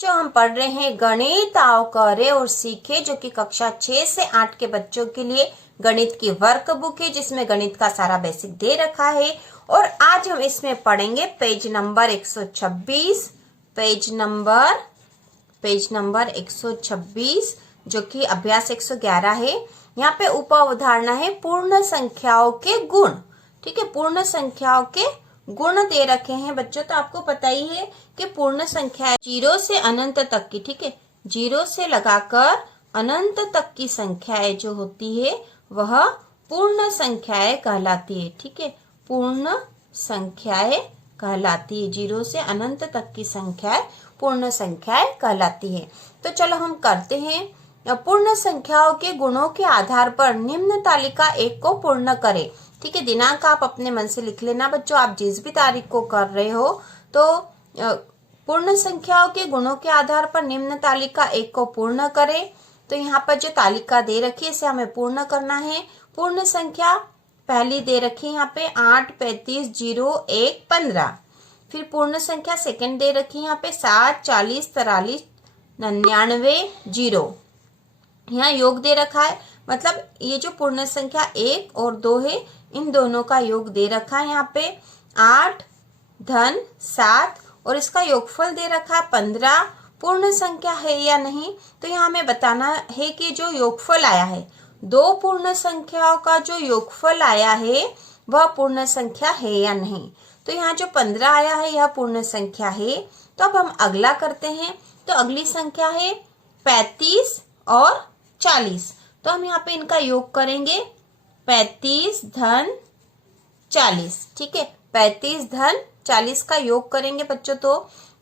जो हम पढ़ रहे हैं गणित आओ करे और सीखे, जो कि कक्षा 6 से 8 के बच्चों के लिए गणित की वर्क बुक है, जिसमें गणित का सारा बेसिक दे रखा है। और आज हम इसमें पढ़ेंगे पेज नंबर 126, पेज नंबर 126, जो कि अभ्यास 111 है। यहाँ पे उप अवधारणा है पूर्ण संख्याओं के गुण। ठीक है, पूर्ण संख्याओं के गुण दे रखे हैं बच्चों। तो आपको पता ही है कि पूर्ण संख्या 0 से अनंत तक की, ठीक है, 0 से लगाकर अनंत तक की संख्याएं जो होती है वह पूर्ण संख्याएं कहलाती है। ठीक है, पूर्ण संख्याएं कहलाती है। 0 से अनंत तक की संख्याएं पूर्ण संख्याएं कहलाती है। तो चलो हम करते हैं। पूर्ण संख्याओं के गुणों के आधार पर निम्न तालिका 1 को पूर्ण करें। ठीक है, दिनांक आप अपने मन से लिख लेना बच्चों, आप जिस भी तारीख को कर रहे हो। तो पूर्ण संख्याओं के गुणों के आधार पर निम्न तालिका 1 को पूर्ण करें। तो यहाँ पर जो तालिका दे रखी है इसे हमें पूर्ण करना है। पूर्ण संख्या पहली दे रखी है यहाँ पे 8, 35, 0, 1, 15। फिर पूर्ण संख्या सेकंड दे रखी है यहाँ पे 7, 40, 43, 99, 0। यहाँ योग दे रखा है, मतलब ये जो पूर्ण संख्या 1 और 2 है इन दोनों का योग दे रखा है यहाँ पे 8 धन 7 और इसका योगफल दे रखा है 15। पूर्ण संख्या है या नहीं, तो यहाँ हमें बताना है कि जो योगफल आया है, दो पूर्ण संख्याओं का जो योगफल आया है वह पूर्ण संख्या है या नहीं। तो यहाँ जो 15 आया है यह पूर्ण संख्या है। तो अब हम अगला करते हैं। तो अगली संख्या है 35 और 40। तो हम यहाँ पे इनका योग करेंगे 35 धन 40। ठीक है, 35 धन 40 का योग करेंगे बच्चों। तो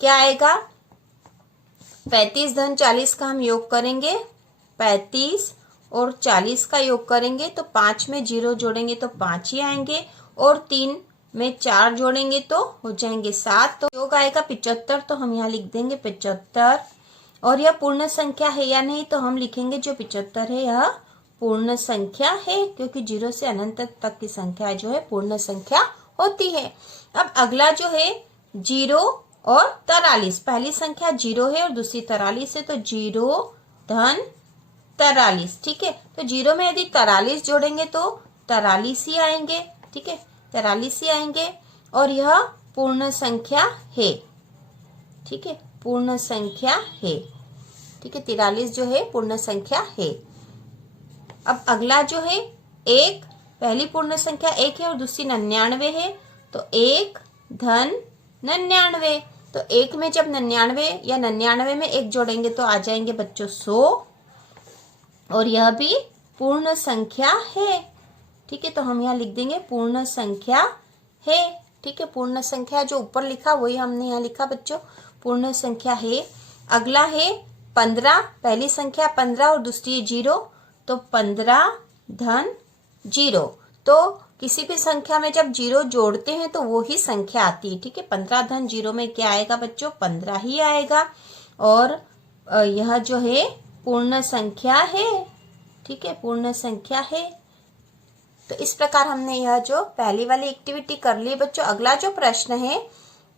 क्या आएगा, 35 धन 40 का हम योग करेंगे, 35 और 40 का योग करेंगे तो 5 में 0 जोड़ेंगे तो 5 ही आएंगे और 3 में 4 जोड़ेंगे तो हो जाएंगे 7। तो योग आएगा 75। तो हम यहाँ लिख देंगे 75। और यह पूर्ण संख्या है या नहीं, तो हम लिखेंगे जो 75 है यह पूर्ण संख्या है, क्योंकि 0 से अनंत तक की संख्या जो है पूर्ण संख्या होती है। अब अगला जो है 0 और 43। पहली संख्या 0 है और दूसरी 43 है, तो 0 धन 43। ठीक है, तो 0 में यदि 43 जोड़ेंगे तो 43 ही आएंगे। ठीक है, 43 ही आएंगे और यह पूर्ण संख्या है। ठीक है, पूर्ण संख्या है। ठीक है, 43 जो है पूर्ण संख्या है। अब अगला जो है 1, पहली पूर्ण संख्या 1 है और दूसरी 99 है, तो 1 धन 99। तो 1 में जब 99 या 99 में 1 जोड़ेंगे तो आ जाएंगे बच्चों 100 और यह भी पूर्ण संख्या है। ठीक है, तो हम यहाँ लिख देंगे पूर्ण संख्या है। ठीक है, पूर्ण संख्या जो ऊपर लिखा वही हमने यहाँ लिखा बच्चों, पूर्ण संख्या है। अगला है 15, पहली संख्या 15 और दूसरी 0, तो 15 धन 0। तो किसी भी संख्या में जब 0 जोड़ते हैं तो वो ही संख्या आती है। ठीक है, 15 धन 0 में क्या आएगा बच्चों, 15 ही आएगा और यह जो है पूर्ण संख्या है। ठीक है, पूर्ण संख्या है। तो इस प्रकार हमने यह जो पहली वाली एक्टिविटी कर ली बच्चों। अगला जो प्रश्न है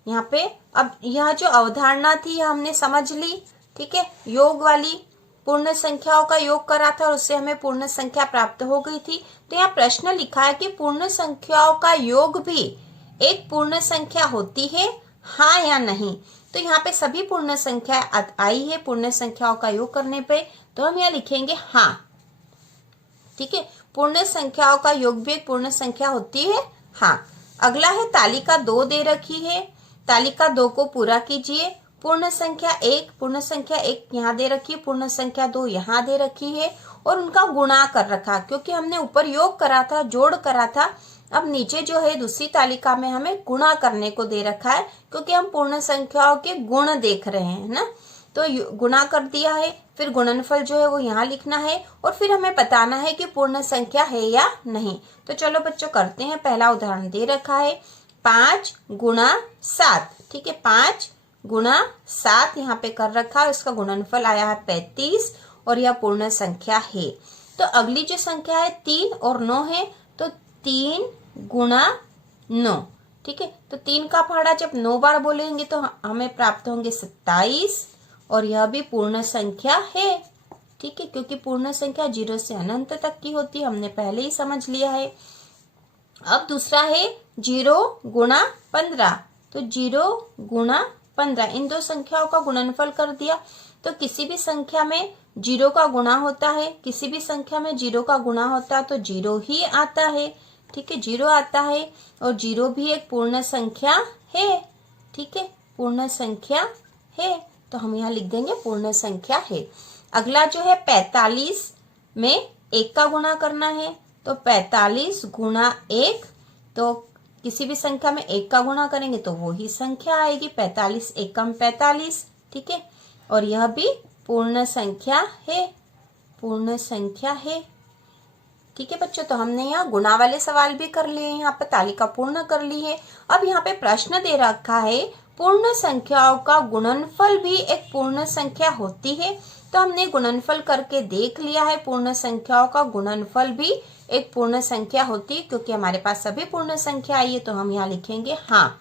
यहाँ पे, अब यह जो अवधारणा थी यह हमने समझ ली। ठीक है, योग वाली पूर्ण संख्याओं का योग करा था और उससे हमें पूर्ण संख्या प्राप्त हो गई थी। तो यहाँ प्रश्न लिखा है कि पूर्ण संख्याओं का योग भी एक पूर्ण संख्या होती है, हाँ या नहीं। तो यहाँ पे सभी पूर्ण संख्या आई है पूर्ण संख्याओं का योग करने पे, तो हम यहाँ लिखेंगे हाँ। ठीक है, पूर्ण संख्याओं का योग भी एक पूर्ण संख्या होती है, हाँ। अगला है तालिका 2 दे रखी है, तालिका 2 को पूरा कीजिए। पूर्ण संख्या 1 यहाँ दे रखी है, पूर्ण संख्या 2 यहाँ दे रखी है और उनका गुणा कर रखा, क्योंकि हमने ऊपर योग करा था, जोड़ करा था। अब नीचे जो है दूसरी तालिका में हमें गुणा करने को दे रखा है, क्योंकि हम पूर्ण संख्याओं के गुण देख रहे हैं ना। तो गुणा कर दिया है, फिर गुणनफल जो है वो यहाँ लिखना है और फिर हमें बताना है कि पूर्ण संख्या है या नहीं। तो चलो बच्चों करते हैं। पहला उदाहरण दे रखा है 5 गुणा 7। ठीक है, 5 गुणा 7 यहाँ पे कर रखा है, इसका गुणनफल आया है 35 और यह पूर्ण संख्या है। तो अगली जो संख्या है 3 और 9 है, तो 3 गुणा 9। ठीक है, तो 3 का पहाड़ा जब 9 बार बोलेंगे तो हमें प्राप्त होंगे 27 और यह भी पूर्ण संख्या है। ठीक है, क्योंकि पूर्ण संख्या 0 से अनंत तक की होती है, हमने पहले ही समझ लिया है। अब दूसरा है 0 गुणा 15। तो 0 गुणा 15, इन दो संख्याओं का गुणनफल कर दिया। तो किसी भी संख्या में 0 का गुणा होता है, किसी भी संख्या में 0 का गुणा होता है तो 0 ही आता है। ठीक है, 0 आता है और 0 भी एक पूर्ण संख्या है। ठीक है, पूर्ण संख्या है, तो हम यहाँ लिख देंगे पूर्ण संख्या है। अगला जो है 45 में 1 का गुणा करना है। तो 45 गुणा 1, तो किसी भी संख्या में 1 का गुणा करेंगे तो वो ही संख्या आएगी, 45 एकम 45। ठीक है, और यह भी पूर्ण संख्या है, पूर्ण संख्या है। ठीक है बच्चों, तो हमने यहाँ गुणा वाले सवाल भी कर लिए, यहाँ पे तालिका पूर्ण कर ली है। अब यहाँ पे प्रश्न दे रखा है पूर्ण संख्याओं का गुणनफल भी एक पूर्ण संख्या होती है। तो हमने गुणनफल करके देख लिया है, पूर्ण संख्याओं का गुणनफल भी एक पूर्ण संख्या होती है, क्योंकि हमारे पास सभी पूर्ण संख्या आई है। तो हम यहाँ लिखेंगे हाँ।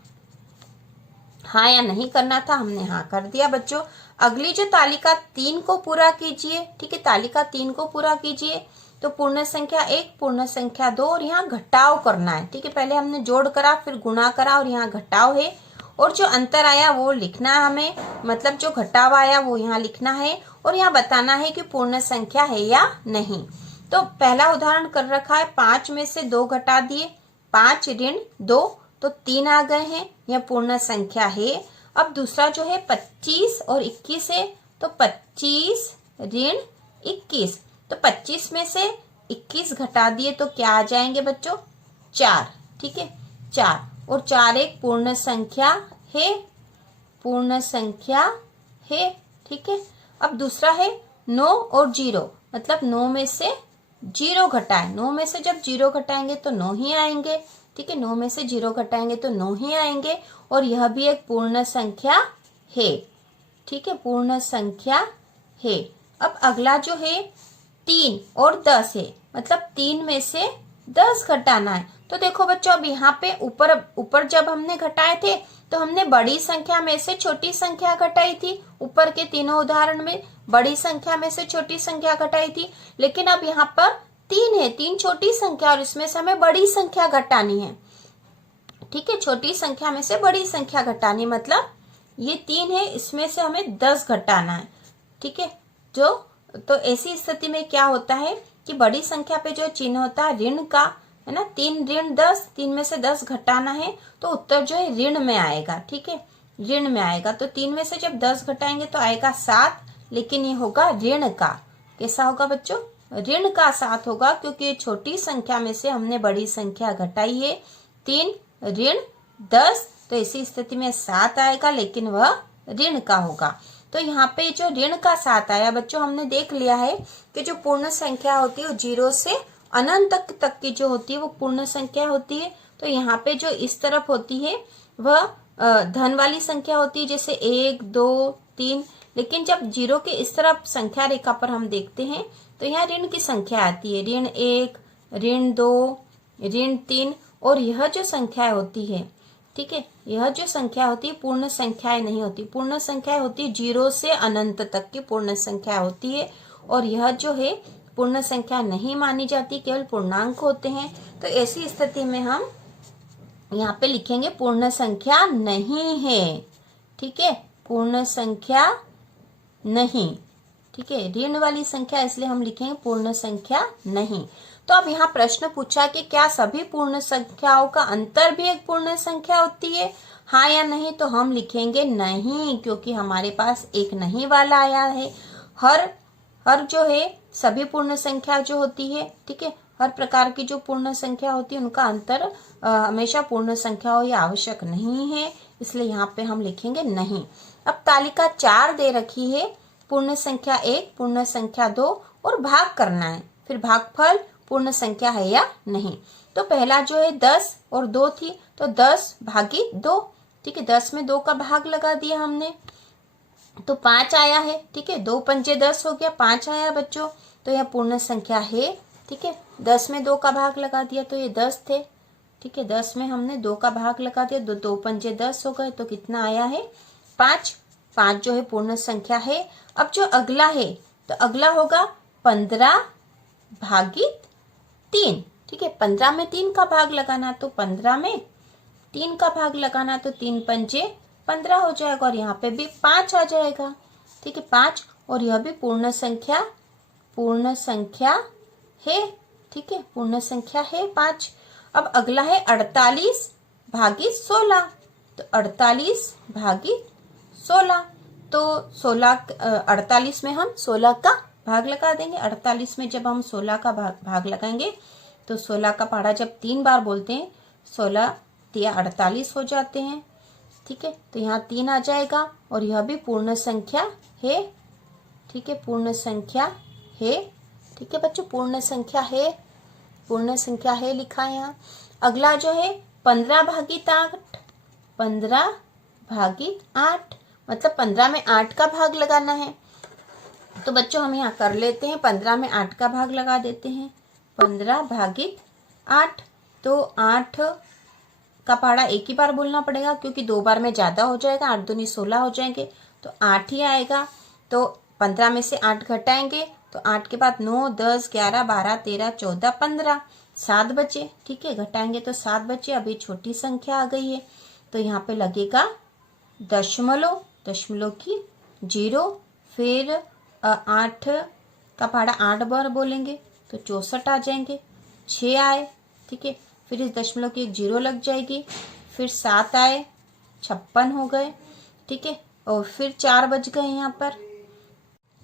हाँ या नहीं करना था, हमने हाँ कर दिया बच्चों। अगली जो तालिका 3 को पूरा कीजिए। ठीक है, तालिका 3 को पूरा कीजिए। तो पूर्ण संख्या 1, पूर्ण संख्या 2 और यहाँ घटाव करना है। ठीक है, पहले हमने जोड़ करा, फिर गुणा करा और यहाँ घटाव है, और जो अंतर आया वो लिखना है हमें, मतलब जो घटाव आया वो यहाँ लिखना है, और यहाँ बताना है कि पूर्ण संख्या है या नहीं। तो पहला उदाहरण कर रखा है 5 में से 2 घटा दिए, 5 ऋण 2, तो 3 आ गए हैं, यह पूर्ण संख्या है। अब दूसरा जो है 25 और 21 है, तो 25 ऋण 21, तो 25 में से 21 घटा दिए तो क्या आ जाएंगे बच्चों, 4। ठीक है, 4, और 4 एक पूर्ण संख्या है, पूर्ण संख्या है। ठीक है, अब दूसरा है 9 और 0, मतलब 9 में से 0 घटाएं, 9 में से जब 0 घटाएंगे तो 9 ही आएंगे। ठीक है, 9 में से 0 घटाएंगे तो 9 ही आएंगे, और यह भी एक पूर्ण संख्या है। ठीक है, पूर्ण संख्या है। अब अगला जो है 3 और 10 है, मतलब 3 में से 10 घटाना है। तो देखो बच्चों, अब यहाँ पे ऊपर जब हमने घटाए थे तो हमने बड़ी संख्या में से छोटी संख्या घटाई थी। ऊपर के तीनों उदाहरण में बड़ी संख्या में से छोटी संख्या घटाई थी, लेकिन अब यहाँ पर 3 है, 3 छोटी संख्या, और इसमें से हमें बड़ी संख्या घटानी है। ठीक है, छोटी संख्या में से बड़ी संख्या घटानी, मतलब ये 3 है, इसमें से हमें 10 घटाना है। ठीक है, तो ऐसी स्थिति में क्या होता है कि बड़ी संख्या पे जो चिन्ह होता है ऋण का, है ना, 3 ऋण 10, 3 में से 10 घटाना है, तो उत्तर जो है ऋण में आएगा। ठीक है, ऋण में आएगा। तो 3 में से जब 10 घटाएंगे तो आएगा 7, लेकिन ये होगा ऋण का। कैसा होगा बच्चों, ऋण का 7 होगा, क्योंकि छोटी संख्या में से हमने बड़ी संख्या घटाई है, 3 ऋण 10, तो ऐसी स्थिति में 7 आएगा, लेकिन वह ऋण का होगा। तो यहाँ पे जो ऋण का 7 आया बच्चों, हमने देख लिया है कि जो पूर्ण संख्या होती है वो 0 से अनंत तक की जो होती है वो पूर्ण संख्या होती है। तो यहाँ पे जो इस तरफ होती है वह धन वाली संख्या होती है, जैसे 1, 2, 3, लेकिन जब 0 के इस तरफ संख्या रेखा पर हम देखते हैं तो यहाँ ऋण की संख्या आती है, ऋण 1, ऋण 2, ऋण 3, और यह जो संख्या होती है, ठीक है, यह जो संख्या होती है पूर्ण संख्याएं नहीं होती। पूर्ण संख्या होती है 0 से अनंत तक की पूर्ण संख्या होती है, और यह जो है पूर्ण संख्या नहीं मानी जाती, केवल पूर्णांक होते हैं। तो ऐसी स्थिति में हम यहाँ पे लिखेंगे पूर्ण संख्या नहीं है। ठीक है, पूर्ण संख्या नहीं। ठीक है, ऋण वाली संख्या, इसलिए हम लिखेंगे पूर्ण संख्या नहीं। तो अब यहाँ प्रश्न पूछा कि क्या सभी पूर्ण संख्याओं का अंतर भी एक पूर्ण संख्या होती है, हाँ या नहीं? तो हम लिखेंगे नहीं, क्योंकि हमारे पास एक नहीं वाला आया है। हर जो है सभी पूर्ण संख्या जो होती है, ठीक है, हर प्रकार की जो पूर्ण संख्या होती है उनका अंतर हमेशा पूर्ण संख्या हो, यह आवश्यक नहीं है, इसलिए यहाँ पे हम लिखेंगे नहीं। अब तालिका 4 दे रखी है, पूर्ण संख्या 1, पूर्ण संख्या 2 और भाग करना है, फिर भागफल पूर्ण संख्या है या नहीं। तो पहला जो है 10 और 2 थी, तो 10 भागी 2, ठीक है, 10 में 2 का भाग लगा दिया हमने, तो 5 आया है। ठीक है, 2 पंजे 10 हो गया, 5 आया बच्चों, तो यह पूर्ण संख्या है। ठीक है, 10 में 2 का भाग लगा दिया तो ये 10 थे। ठीक है, 10 में हमने 2 का भाग लगा दिया, 2 पंजे 10 हो गए, तो कितना आया है 5। 5 जो है पूर्ण संख्या है। अब जो अगला है तो अगला होगा 15 भागित 3। ठीक है, 15 में 3 का भाग लगाना, तो 15 में 3 का भाग लगाना, तो 3 पंजे 15 हो जाएगा और यहाँ पे भी 5 आ जाएगा। ठीक है, 5, और यह भी पूर्ण संख्या है। ठीक है, पूर्ण संख्या है 5। अब अगला है 48 भागित 16, तो 48 भागित 16, तो 48 में हम 16 का भाग लगा देंगे। 48 में जब हम 16 का भाग लगाएंगे तो 16 का पहाड़ा जब 3 बार बोलते हैं 16 या 48 हो जाते हैं। ठीक है, तो यहाँ 3 आ जाएगा और यह भी पूर्ण संख्या है। ठीक है, पूर्ण संख्या है। ठीक है बच्चों, पूर्ण संख्या है लिखा है यहाँ। अगला जो है 15 भागित 8, 15 भागित 8, मतलब 15 में 8 का भाग लगाना है। तो बच्चों हम यहाँ कर लेते हैं, 15 में 8 का भाग लगा देते हैं। 15 भागित 8, तो 8 का पहाड़ा एक ही बार बोलना पड़ेगा क्योंकि 2 बार में ज्यादा हो जाएगा, 8 दूनी 16 हो जाएंगे, तो 8 ही आएगा। तो 15 में से 8 घटाएंगे तो 8 के बाद 9, 10, 11, 12, 13, 14, 15, 7 बचे। ठीक है, घटाएंगे तो 7 बचे। अभी छोटी संख्या आ गई है तो यहाँ पे लगेगा दशमलव की 0, फिर 8 का पहाड़ा 8 बार बोलेंगे तो 64 आ जाएंगे, 6 आए। ठीक है, फिर इस दशमलव की एक 0 लग जाएगी, फिर 7 आए, 56 हो गए। ठीक है, और फिर 4 बज गए, यहाँ पर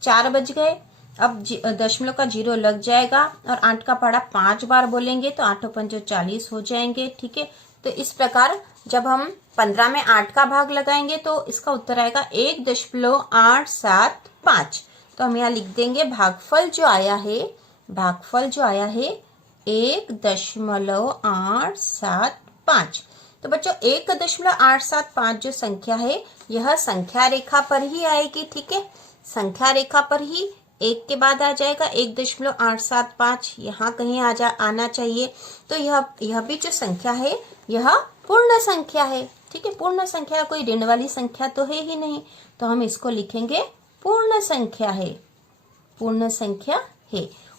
4 बज गए। अब दशमलव का 0 लग जाएगा और 8 का पहाड़ा 5 बार बोलेंगे तो 8 पंजो 40 हो जाएंगे। ठीक है, तो इस प्रकार जब हम 15 में 8 का भाग लगाएंगे तो इसका उत्तर आएगा 1.875। तो हम यहाँ लिख देंगे भागफल जो आया है 1.875। तो बच्चों 1.875 जो संख्या है यह संख्या रेखा पर ही आएगी। ठीक है, संख्या रेखा पर ही एक के बाद आ जाएगा 1.875, यहाँ कहीं आना चाहिए। तो यह भी जो संख्या है यह पूर्ण संख्या है। ठीक है, पूर्ण संख्या, कोई ऋण वाली संख्या तो है ही नहीं, तो हम इसको लिखेंगे पूर्ण संख्या है।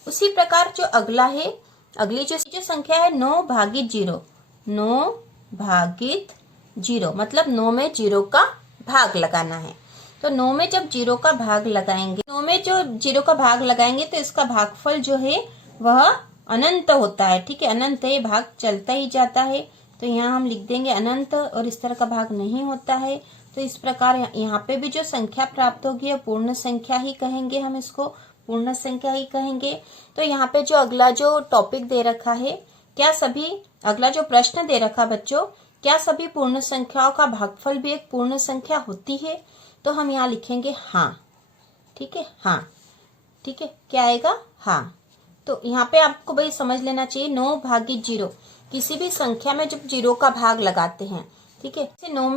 उसी प्रकार जो अगला है, अगली जो संख्या है 9 भागित 0, 9 भागित 0, मतलब 9 में 0 का भाग लगाना है। तो 9 में जब 0 का भाग लगाएंगे, 9 में जो 0 का भाग लगाएंगे तो इसका भागफल जो है वह अनंत होता है। ठीक है, अनंत है, भाग चलता ही जाता है, तो यहाँ हम लिख देंगे अनंत, और इस तरह का भाग नहीं होता है। तो इस प्रकार यहाँ पे भी जो संख्या प्राप्त होगी पूर्ण संख्या ही कहेंगे, हम इसको पूर्ण संख्या ही कहेंगे। तो यहाँ पे जो अगला जो टॉपिक दे रखा है, क्या सभी, अगला जो प्रश्न दे रखा बच्चों, क्या सभी पूर्ण संख्याओं का भागफल भी एक पूर्ण संख्या होती है? तो हम यहाँ लिखेंगे हाँ। ठीक है, हाँ। ठीक है, क्या आएगा? हाँ। तो यहाँ पे आपको भाई समझ लेना चाहिए 9 भागित 0, किसी भी संख्या में जब 0 का भाग लगाते हैं, ठीक है, जैसे 9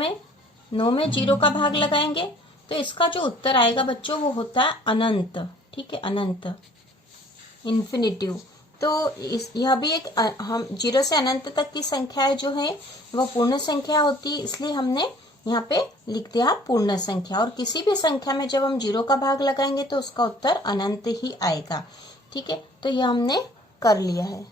में 0 का भाग लगाएंगे तो इसका जो उत्तर आएगा बच्चों वो होता है अनंत। ठीक है, अनंत, इन्फिनिटिव। तो यह भी एक हम 0 से अनंत तक की संख्या जो है वो पूर्ण संख्या होती है, इसलिए हमने यहाँ पे लिख दिया पूर्ण संख्या। और किसी भी संख्या में जब हम 0 का भाग लगाएंगे तो उसका उत्तर अनंत ही आएगा। ठीक है, तो यह हमने कर लिया है।